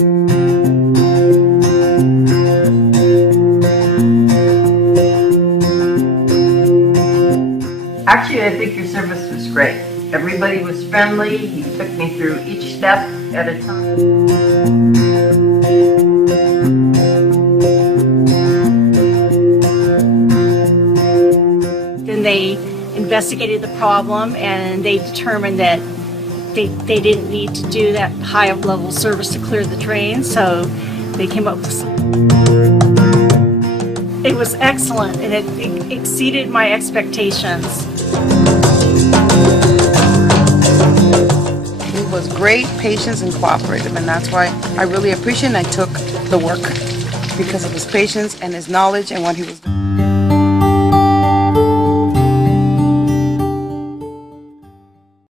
Actually, I think your service was great. Everybody was friendly. You took me through each step at a time. Then they investigated the problem and they determined that they didn't need to do that high level service to clear the drain, so they came up with it was excellent and it exceeded my expectations. He was great, patient, and cooperative, and that's why I really appreciate and I took the work because of his patience and his knowledge and what he was doing.